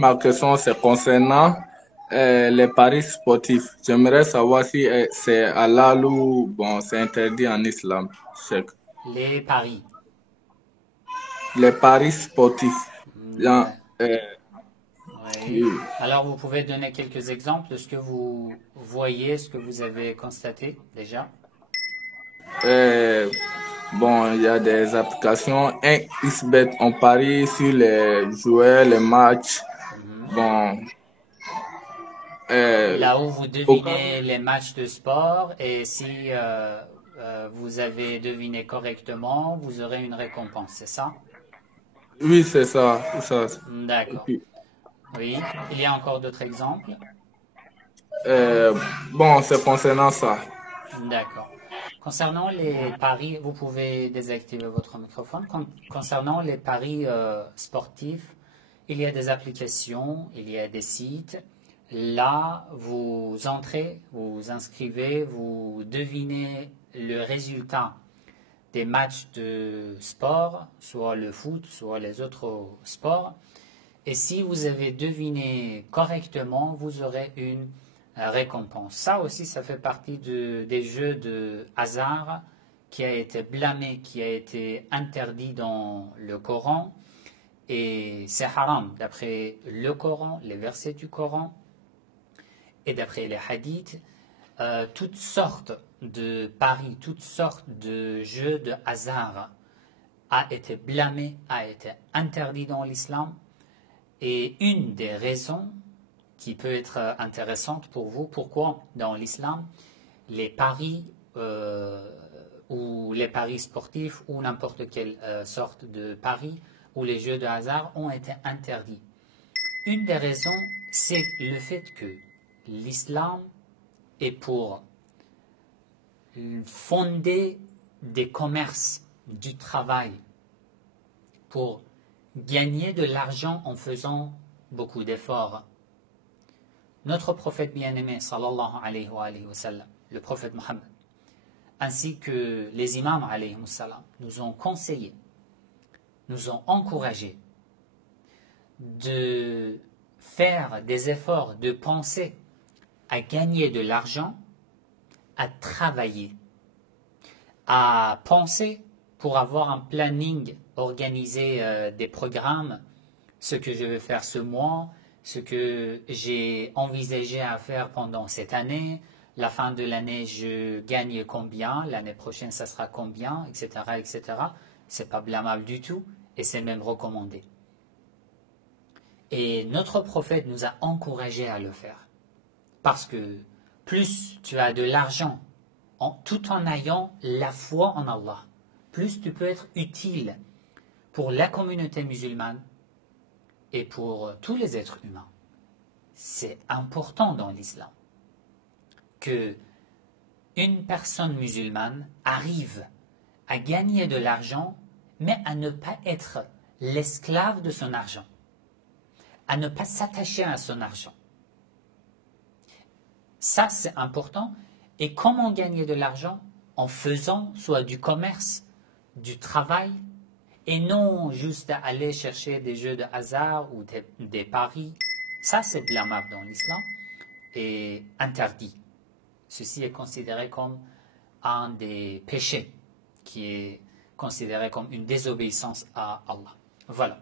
Ma question, c'est concernant les paris sportifs. J'aimerais savoir si c'est halal ou bon, c'est interdit en islam. Cheikh. Les paris. Les paris sportifs. Genre, Ouais. euh, Oui. Alors, vous pouvez donner quelques exemples de ce que vous voyez, ce que vous avez constaté déjà? euh, bon, il y a des applications. Un XBet, on parie sur les joueurs, les matchs. Mhm. Bon, euh, Là où vous aucun. devinez les matchs de sport et si vous avez deviné correctement, vous aurez une récompense, c'est ça? Oui, c'est ça, ça. Et D'accord. puis, Oui. Il y a encore d'autres exemples? euh, bon, c'est concernant ça. D'accord. Concernant les paris, vous pouvez désactiver votre microphone. Concernant les paris sportifs, il y a des applications, il y a des sites. Là, vous entrez, vous inscrivez, vous devinez le résultat des matchs de sport, soit le foot, soit les autres sports. Et si vous avez deviné correctement, vous aurez une récompense. Ça aussi, ça fait partie des jeux de hasard qui a été blâmé, qui a été interdit dans le Coran. Et c'est haram d'après le Coran, les versets du Coran et d'après les hadiths. Toutes sortes de paris, toutes sortes de jeux de hasard a été blâmé, a été interdit dans l'islam. Et une des raisons qui peut être intéressante pour vous, pourquoi dans l'islam, les paris ou les paris sportifs ou n'importe quelle sorte de paris ou les jeux de hasard ont été interdits. Une des raisons, c'est le fait que l'islam est pour fonder des commerces, du travail, pour gagner de l'argent en faisant beaucoup d'efforts. Notre prophète bien-aimé, sallallahu alayhi wa sallam, le prophète Mohammed, ainsi que les imams alayhi wa sallam, nous ont conseillé, nous ont encouragé de faire des efforts, de penser à gagner de l'argent, à travailler, à penser pour avoir un planning, organiser des programmes, ce que je vais faire ce mois, ce que j'ai envisagé à faire pendant cette année, la fin de l'année je gagne combien, l'année prochaine ça sera combien, etc., etc. C'est pas blâmable du tout et c'est même recommandé. Et notre prophète nous a encouragés à le faire parce que plus tu as de l'argent tout en ayant la foi en Allah, plus tu peux être utile pour la communauté musulmane et pour tous les êtres humains. C'est important dans l'islam que une personne musulmane arrive à gagner de l'argent, mais à ne pas être l'esclave de son argent, à ne pas s'attacher à son argent. Ça, c'est important. Et comment gagner de l'argent? En faisant soit du commerce, du travail, et non juste aller chercher des jeux de hasard ou des paris. Ça, c'est blâmable dans l'islam et interdit. Ceci est considéré comme un des péchés qui est considéré comme une désobéissance à Allah. Voilà.